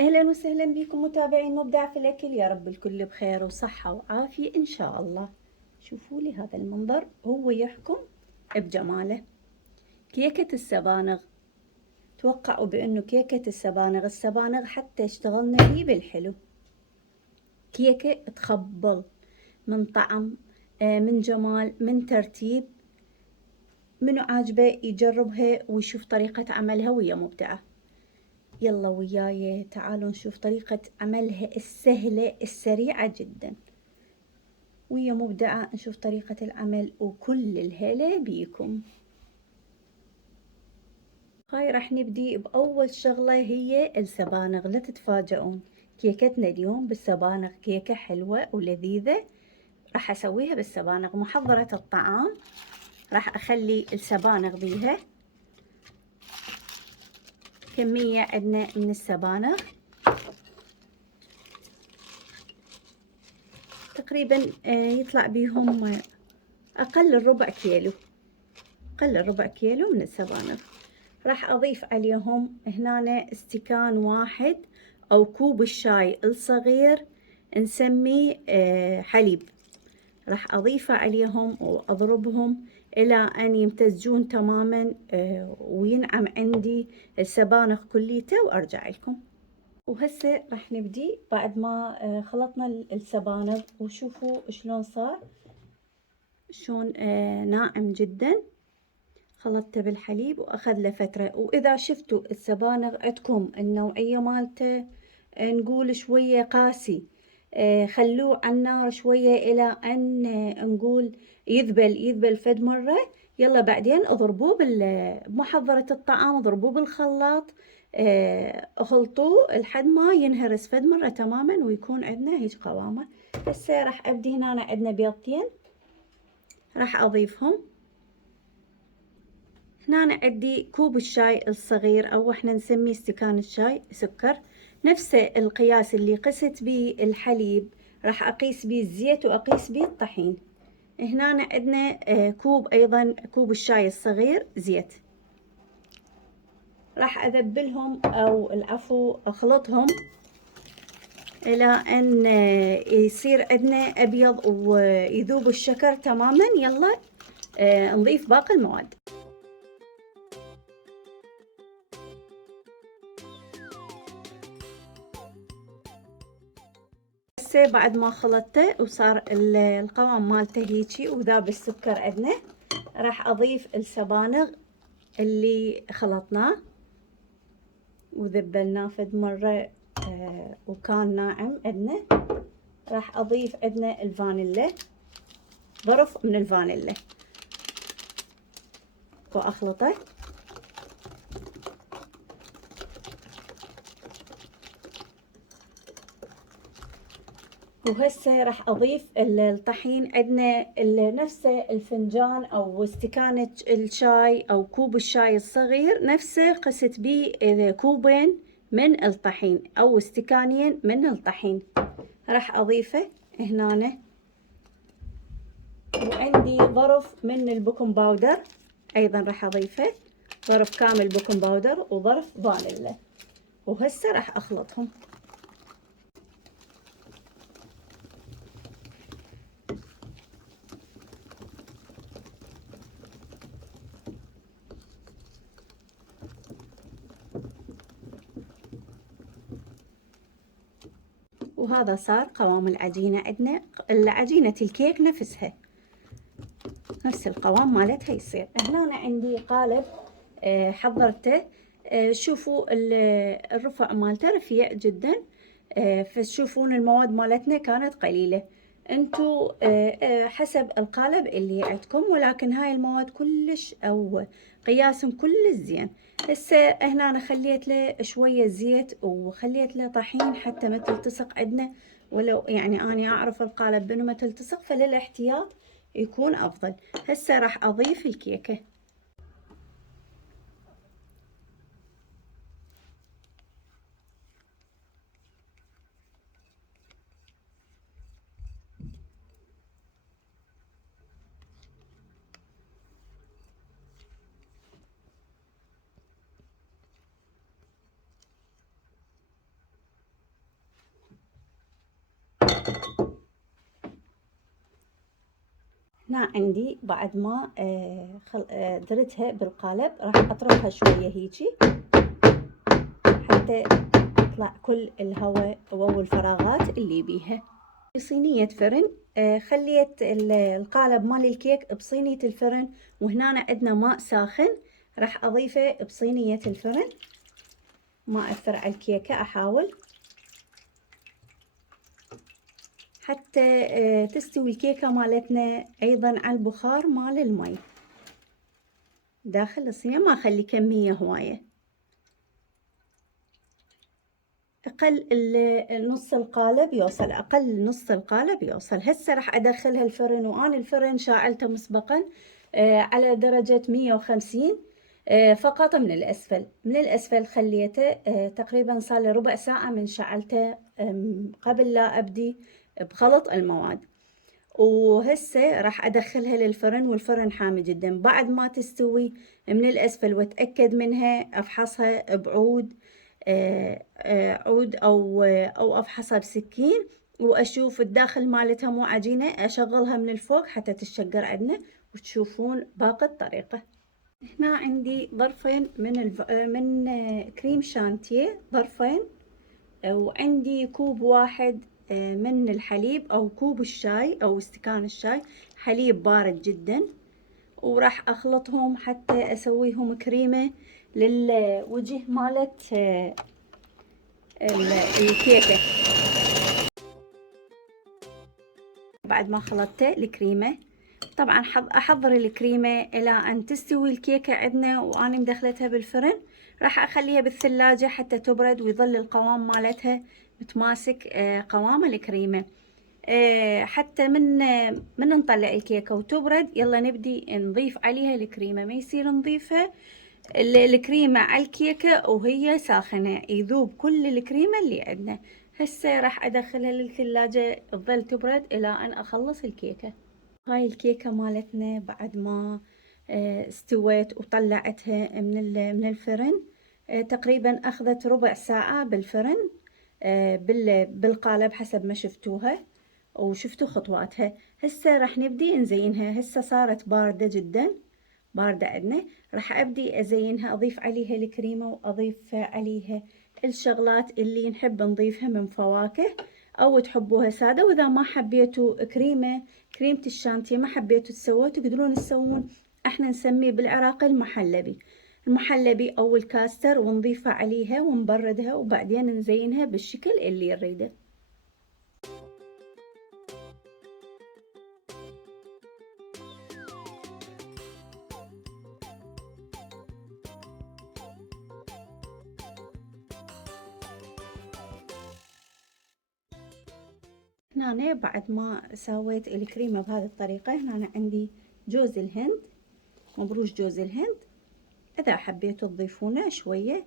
أهلا وسهلا بكم متابعين مبدع في الأكل، يا رب الكل بخير وصحة وعافية إن شاء الله. شوفوا لي هذا المنظر، هو يحكم بجماله. كيكة السبانغ. توقعوا بأنه كيكة السبانغ حتى اشتغلنا بيه بالحلو. كيكة تخبل من طعم، من جمال، من ترتيب. منو عاجبه يجربها ويشوف طريقة عملها وهي مبدعة. يلا وياي تعالوا نشوف طريقة عملها السهلة السريعة جدا، وهي مبدعة. نشوف طريقة العمل وكل الهلا بيكم. هاي راح نبدي بأول شغلة، هي السبانغ. لا تتفاجئون، كيكتنا اليوم بالسبانغ كيكة حلوة ولذيذة. راح أسويها بالسبانغ. محضرة الطعام، راح أخلي السبانغ بيها. كمية عندنا من السبانغ تقريبا يطلع بيهم أقل الربع كيلو. أقل ربع كيلو من السبانغ. راح أضيف عليهم هنا استكان واحد أو كوب الشاي الصغير نسميه حليب. راح أضيفه عليهم وأضربهم إلى أن يمتزجون تماما وينعم عندي السبانغ كليته، وأرجع لكم. وهسه راح نبدي بعد ما خلطنا السبانغ، وشوفوا شلون صار، شلون ناعم جدا. خلطته بالحليب وأخذ له فترة. وإذا شفتوا السبانغ عندكم النوعية مالته نقول شوية قاسي، خلوه على النار شوية إلى أن نقول يذبل فد مرة. يلا بعدين اضربوه بمحضرة الطعام، اضربوه بالخلاط، اخلطوه لحد ما ينهرس فد مرة تماما ويكون عندنا هيج قوامه. هسه راح ابدي. هنا عندنا بيضتين راح اضيفهم. هنا عندي كوب الشاي الصغير، أو احنا نسميه استكان الشاي سكر، نفس القياس اللي قست بيه الحليب راح أقيس بيه الزيت وأقيس بيه الطحين. هنا عندنا كوب، أيضا كوب الشاي الصغير زيت. راح أذبلهم، أو العفو أخلطهم إلى أن يصير عندنا أبيض ويذوب الشكر تماما. يلا نضيف باقي المواد. هسه بعد ما خلطته وصار القوام مالته هيجي وذاب السكر عندنا، راح اضيف السبانغ اللي خلطناه وذبلناه فد مرة وكان ناعم عندنا. راح اضيف عندنا الفانيلا، ظرف من الفانيلا، واخلطه. وهسه راح اضيف الطحين. عندنا نفس الفنجان او استكانة الشاي او كوب الشاي الصغير، نفسه قست بيه كوبين من الطحين او استكانين من الطحين. راح اضيفه هنا. وعندي ظرف من البوكن باودر، ايضا راح اضيفه ظرف كامل بوكن باودر وظرف فانيلا. وهسه راح اخلطهم. وهذا صار قوام العجينة عندنا. عجينة الكيك نفسها، نفس القوام مالتها يصير. هنا عندي قالب حضرته. شوفوا الرفع مالته رفيع جدا. فتشوفون المواد مالتنا كانت قليلة. انتو حسب القالب اللي عندكم، ولكن هاي المواد كلش او قياسهم كلش زين. هسه هنا انا خليت له شوية زيت وخليت له طحين حتى ما تلتصق عندنا، ولو يعني انا اعرف القالب بانه ما تلتصق، فللاحتياط يكون افضل. هسه راح اضيف الكيكة. هنا عندي بعد ما درتها بالقالب راح اطرقها شوية هيجي حتى يطلع كل الهواء والفراغات اللي بيها. في صينية فرن خليت القالب مال الكيك بصينية الفرن، وهنا عندنا ماء ساخن راح اضيفه بصينية الفرن. ما اثر على الكيكة، احاول حتى تستوي الكيكة مالتنا ايضا على البخار مال المي داخل الصينية. ما اخلي كمية هواية، اقل نص القالب يوصل، اقل نص القالب يوصل. هسه راح ادخلها الفرن، وانا الفرن شاعلته مسبقا على درجة 150 فقط من الاسفل. من الاسفل خليته تقريبا صار لي ربع ساعة من شعلته قبل لا ابدي بخلط المواد. وهسه راح ادخلها للفرن، والفرن حامي جدا. بعد ما تستوي من الاسفل واتاكد منها افحصها بعود عود او افحصها بسكين، واشوف الداخل مالتها مو عجينه، اشغلها من الفوق حتى تتشقر عندنا، وتشوفون باقي الطريقه. هنا عندي ظرفين من كريم شانتيه، ظرفين، وعندي كوب واحد من الحليب او كوب الشاي او استكان الشاي، حليب بارد جدا. وراح اخلطهم حتى اسويهم كريمه للوجه مالت الكيكه. بعد ما خلطت الكريمه، طبعا احضر الكريمه الى ان تستوي الكيكه عندنا، وانا مدخلتها بالفرن. راح اخليها بالثلاجه حتى تبرد ويظل القوام مالتها متماسك قوام الكريمه. حتى من نطلع الكيكه وتبرد يلا نبدي نضيف عليها الكريمه. ما يصير نضيفها الكريمه على الكيكه وهي ساخنه، يذوب كل الكريمه اللي عندنا. هسه راح ادخلها للثلاجه تظل تبرد الى ان اخلص الكيكه. هاي الكيكه مالتنا بعد ما استوت وطلعتها من الفرن، تقريبا اخذت ربع ساعه بالفرن بالقالب حسب ما شفتوها وشفتوا خطواتها. هسه راح نبدي نزينها. هسه صارت باردة جدا، باردة عندنا. راح ابدي ازينها، اضيف عليها الكريمة واضيف عليها الشغلات اللي نحب نضيفها من فواكه، او تحبوها سادة. واذا ما حبيتوا كريمة الشانتيه ما حبيتوا تسووها، تقدرون تسوون احنا نسميه بالعراقي المحلبي او الكاستر، ونضيفها عليها ونبردها وبعدين نزينها بالشكل اللي نريده. هنا بعد ما سويت الكريمة بهذه الطريقة، هنا عندي جوز الهند، مبروش جوز الهند. إذا حبيتوا تضيفونه شوية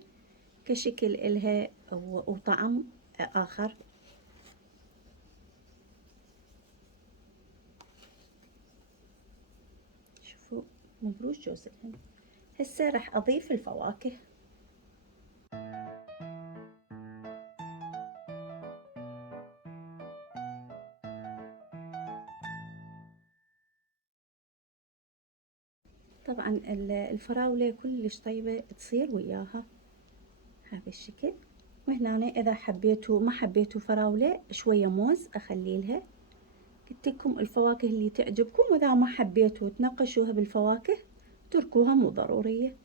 كشكل إلها وطعم آخر. شوفوا مبروش جوز الهند. هسه راح أضيف الفواكه. طبعا الفراولة كلش طيبة تصير وياها هذا الشكل. وهنا إذا حبيتوا ما حبيتوا فراولة شوية موز أخليلها. قلت لكم الفواكه اللي تعجبكم، وإذا ما حبيتوا تنقشوها بالفواكه تركوها، مو ضرورية.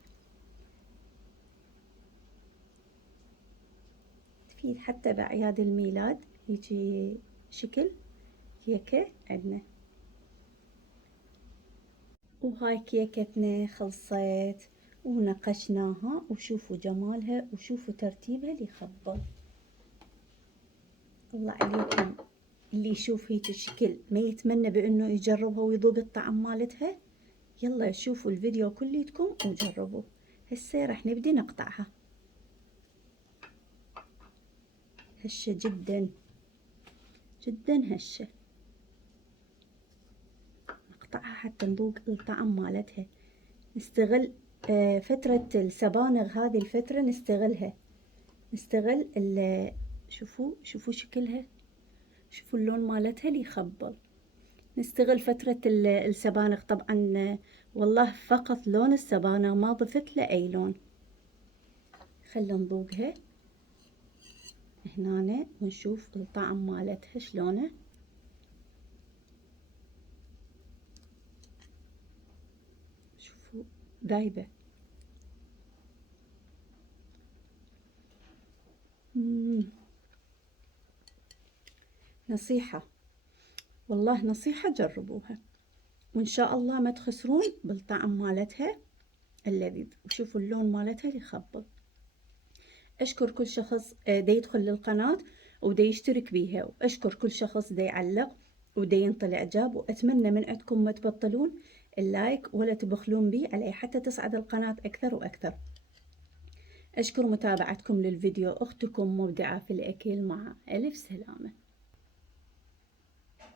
تفيد حتى بأعياد الميلاد، يجي شكل كيكة عندنا. وهاي كيكتنا خلصت ونقشناها، وشوفوا جمالها وشوفوا ترتيبها اللي يخبل. الله عليكم، اللي يشوف هيك الشكل ما يتمنى بانه يجربها ويذوق الطعم مالتها؟ يلا شوفوا الفيديو كليتكم وجربوا. هسه راح نبدي نقطعها. هشة جدا جدا هشة. نقطعها حتى نذوق الطعم مالتها. نستغل فترة السبانغ، هذه الفترة نستغلها، نستغل شوفوا شكلها، شوفوا اللون مالتها اللي يخبل. نستغل فترة السبانخ طبعا. والله فقط لون السبانخ ما ضفت له أي لون. خلنا نذوقها هنا ونشوف الطعم مالتها شلونه. شوفوا ذايبة. نصيحة، والله نصيحة جربوها وإن شاء الله ما تخسرون بالطعم مالتها اللذيذ. وشوفوا اللون مالتها اللي يخبل. أشكر كل شخص دا يدخل للقناة ودا يشترك بيها، وأشكر كل شخص دا يعلق ودا ينطي الإعجاب، وأتمنى من عندكم ما تبطلون اللايك ولا تبخلون بي علي حتى تصعد القناة أكثر وأكثر. أشكر متابعتكم للفيديو. أختكم مبدعة في الأكل، مع ألف سلامة.